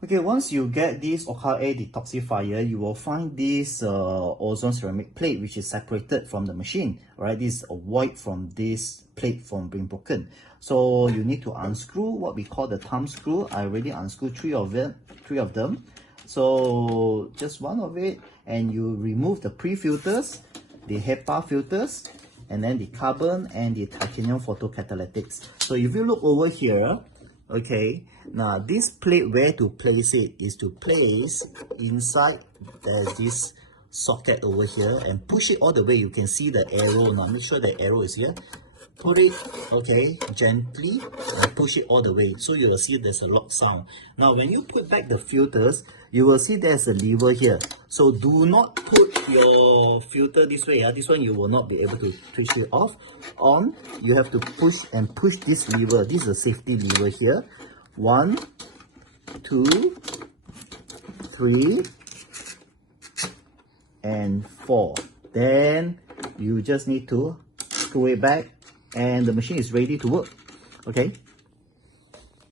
Okay, once you get this Okaair Detoxifier, you will find this ozone ceramic plate which is separated from the machine. Alright, this is a void from this plate from being broken. So you need to unscrew what we call the thumb screw. I already unscrewed three of them. So just one of it, and you remove the pre-filters, the HEPA filters, and then the carbon and the titanium photocatalytics. So if you look over here, okay, now this plate, where to place it is to place inside. There's this socket over here, and push it all the way. You can see the arrow now. Make sure the arrow is here. Put it, okay, gently, and push it all the way. So you will see there's a lock sound. Now when you put back the filters, you will see there's a lever here. So do not put your filter this way. This one you will not be able to twist it off. On, you have to push this lever. This is a safety lever here. 1, 2, 3, and 4. Then you just need to screw it back, and the machine is ready to work. Okay.